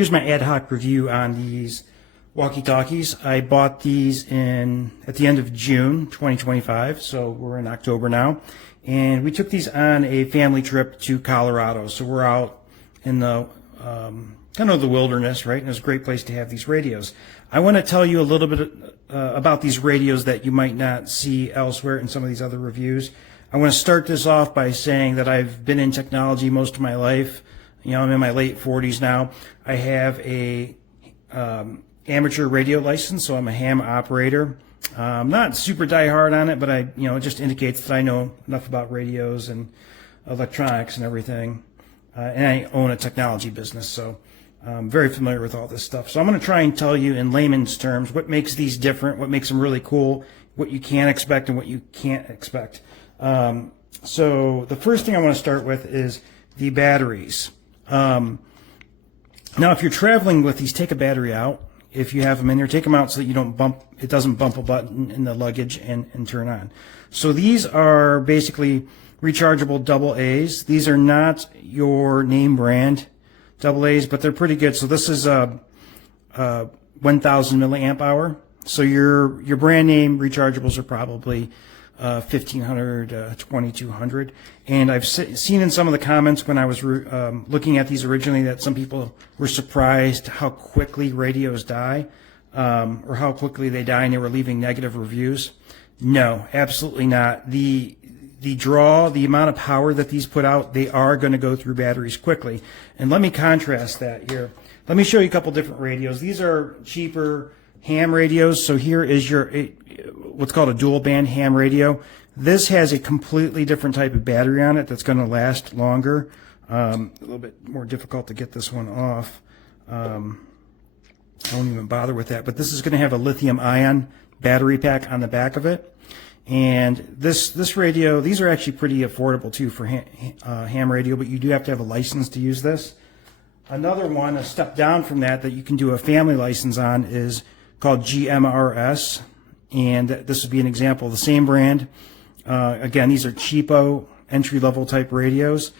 Here's my ad hoc review on these walkie-talkies. I bought these at the end of June 2025, so we're in October now. And we took these on a family trip to Colorado. So we're out in the kind of the wilderness, right? And it's a great place to have these radios. I want to tell you a little bit about these radios that you might not see elsewhere in some of these other reviews. I want to start this off by saying that I've been in technology most of my life. You know, I'm in my late 40s now. I have a amateur radio license, so I'm a ham operator. I'm not super diehard on it, but it just indicates that I know enough about radios and electronics and everything. And I own a technology business, so I'm very familiar with all this stuff. So I'm going to try and tell you in layman's terms what makes these different, what makes them really cool, what you can expect and what you can't expect. So the first thing I want to start with is the batteries. Now, if you're traveling with these, take a battery out. If you have them in there, take them out so that it doesn't bump a button in the luggage and turn on. So these are basically rechargeable double A's. These are not your name brand double A's, but they're pretty good. So this is a 1,000 milliamp hour. So your brand name rechargeables are probably 1,500, 2,200. And I've seen in some of the comments when I was looking at these originally that some people were surprised how quickly radios die, or how quickly they die, and they were leaving negative reviews. No, absolutely not. The amount of power that these put out, they are going to go through batteries quickly. And let me contrast that here. Let me show you a couple different radios. These are cheaper ham radios. So here is what's called a dual band ham radio. This has a completely different type of battery on it that's going to last longer. A little bit more difficult to get this one off. I won't even bother with that. But this is going to have a lithium-ion battery pack on the back of it. And this radio, these are actually pretty affordable too for ham radio, but you do have to have a license to use this. Another one, a step down from that you can do a family license on, is called GMRS. And this would be an example of the same brand. Again, these are cheapo, entry-level type radios.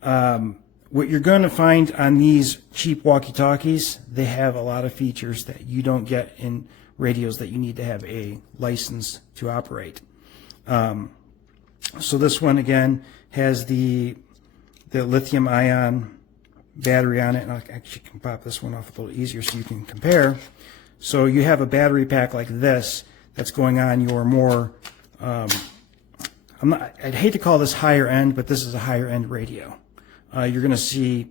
What you're going to find on these cheap walkie-talkies, they have a lot of features that you don't get in radios that you need to have a license to operate. So this one, again, has the lithium-ion battery on it. And I actually can pop this one off a little easier so you can compare. So you have a battery pack like this that's going on your more, I'd hate to call this higher end, but this is a higher end radio. You're going to see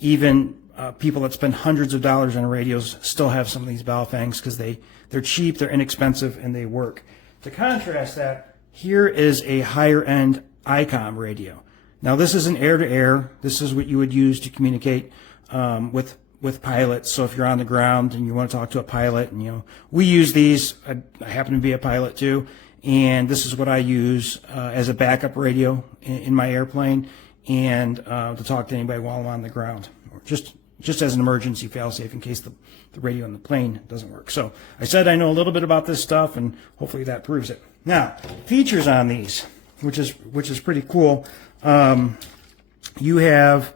even people that spend hundreds of dollars on radios still have some of these Baofangs because they're cheap, they're inexpensive, and they work. To contrast that, here is a higher end ICOM radio. Now this is an air-to-air. This is what you would use to communicate with pilots. So if you're on the ground and you want to talk to a pilot, and we use these. I happen to be a pilot too, and this is what I use as a backup radio in my airplane, and to talk to anybody while I'm on the ground, or just as an emergency failsafe in case the radio in the plane doesn't work. So I said I know a little bit about this stuff, and hopefully that proves it. Now, features on these, which is pretty cool. You have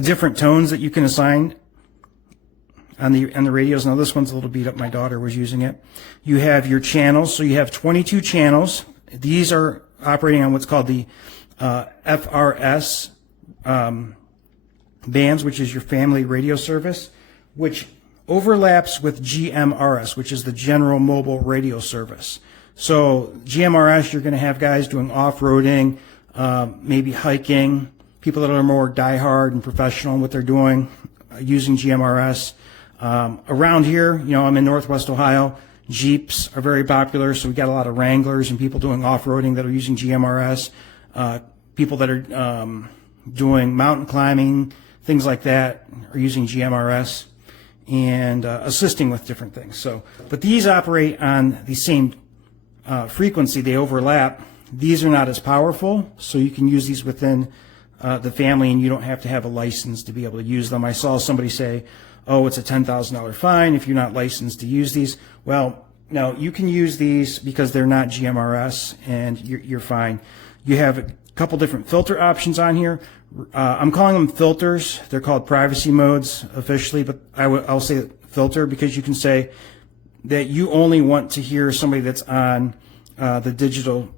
different tones that you can assign on the radios. Now this one's a little beat up. My daughter was using it. You have your channels. So you have 22 channels. These are operating on what's called the FRS bands, which is your family radio service, which overlaps with GMRS, which is the general mobile radio service. So GMRS, you're going to have guys doing off-roading, maybe hiking, people that are more diehard and professional in what they're doing, using GMRS. Around here, I'm in Northwest Ohio. Jeeps are very popular, so we got a lot of Wranglers and people doing off-roading that are using GMRS. People that are doing mountain climbing, things like that, are using GMRS and assisting with different things. So, but these operate on the same frequency. They overlap. These are not as powerful, so you can use these within the family, and you don't have to have a license to be able to use them. I saw somebody say, oh, it's a $10,000 fine if you're not licensed to use these. Well, no, you can use these because they're not GMRS, and you're fine. You have a couple different filter options on here. I'm calling them filters. They're called privacy modes officially, but I'll say filter because you can say that you only want to hear somebody that's on the digital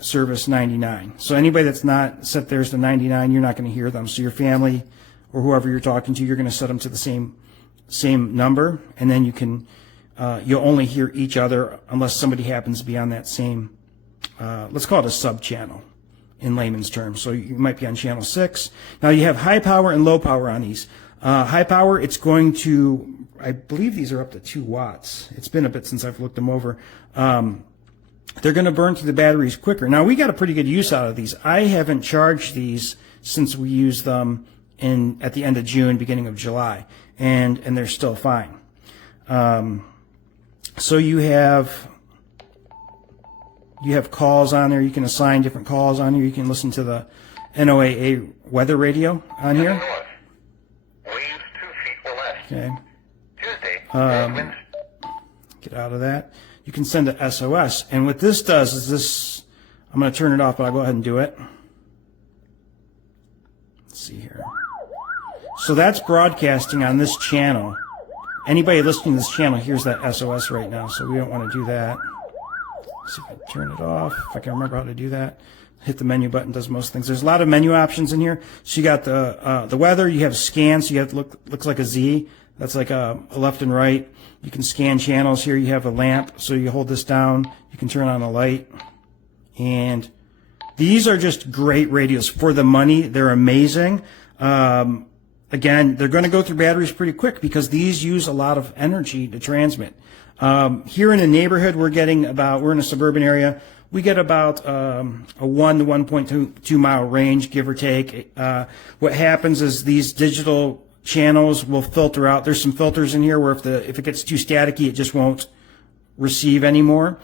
service 99. So anybody that's not set theirs to 99, you're not going to hear them. So your family or whoever you're talking to, you're going to set them to the same number, and then you can you'll only hear each other unless somebody happens to be on that same let's call it a sub channel in layman's terms. So you might be on channel 6. Now you have high power and low power on these. High power, it's going to, I believe these are up to 2 watts. It's been a bit since I've looked them over. They're going to burn through the batteries quicker. Now we got a pretty good use out of these. I haven't charged these since we used them at the end of June, beginning of July, and they're still fine. So you have calls on there. You can assign different calls on here. You can listen to the NOAA weather radio on here. Waves 2 feet or less. Okay. Tuesday. Get out of that. You can send a SOS. And what this does is this, I'm going to turn it off, but I'll go ahead and do it. Let's see here. So that's broadcasting on this channel. Anybody listening to this channel hears that SOS right now, so we don't want to do that. Let's see if I can turn it off, if I can remember how to do that. Hit the menu button, does most things. There's a lot of menu options in here. So you got the weather, you have scan, so you have looks like a Z. That's like a left and right. You can scan channels here. You have a lamp, so you hold this down. You can turn on a light. And these are just great radios for the money. They're amazing. Again, they're going to go through batteries pretty quick because these use a lot of energy to transmit. Here in the neighborhood, we're in a suburban area. We get about a 1 to 1.2 mile range, give or take. What happens is these digital channels will filter out. There's some filters in here where if it gets too staticky, it just won't receive anymore.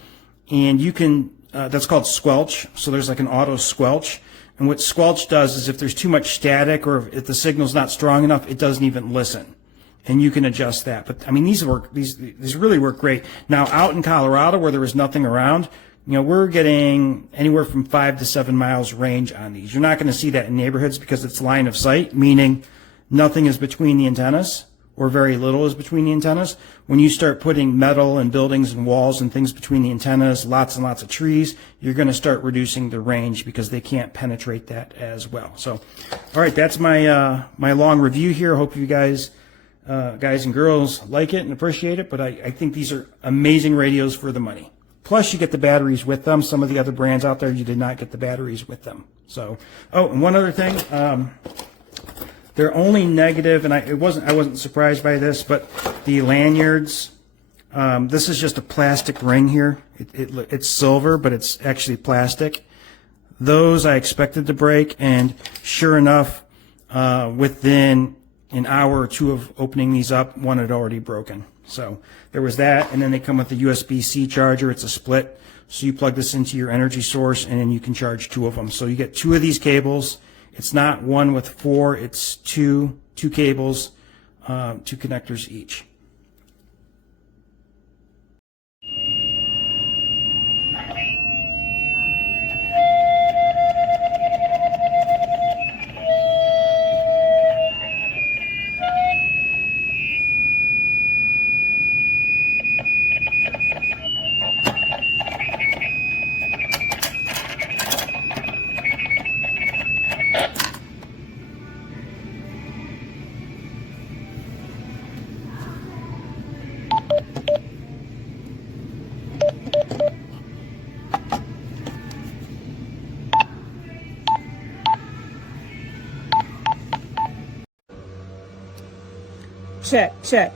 And you can, that's called squelch. So there's like an auto squelch. And what squelch does is if there's too much static or if the signal's not strong enough, it doesn't even listen. And you can adjust that. But I mean, these really work great. Now out in Colorado where there was nothing around, we're getting anywhere from 5 to 7 miles range on these. You're not going to see that in neighborhoods because it's line of sight, meaning nothing is between the antennas or very little is between the antennas. When you start putting metal and buildings and walls and things between the antennas, lots and lots of trees, you're going to start reducing the range because they can't penetrate that as well. So, all right, that's my my long review here. Hope you guys and girls like it and appreciate it, but I think these are amazing radios for the money. Plus, you get the batteries with them. Some of the other brands out there, you did not get the batteries with them. So, oh, and one other thing, they're only negative, and I wasn't surprised by this, but the lanyards. This is just a plastic ring here. It's silver, but it's actually plastic. Those I expected to break, and sure enough, within an hour or two of opening these up, one had already broken. So there was that, and then they come with a USB-C charger. It's a split, so you plug this into your energy source, and then you can charge 2 of them. So you get 2 of these cables. It's not 1 with 4. It's 2 cables, 2 connectors each. Check, check.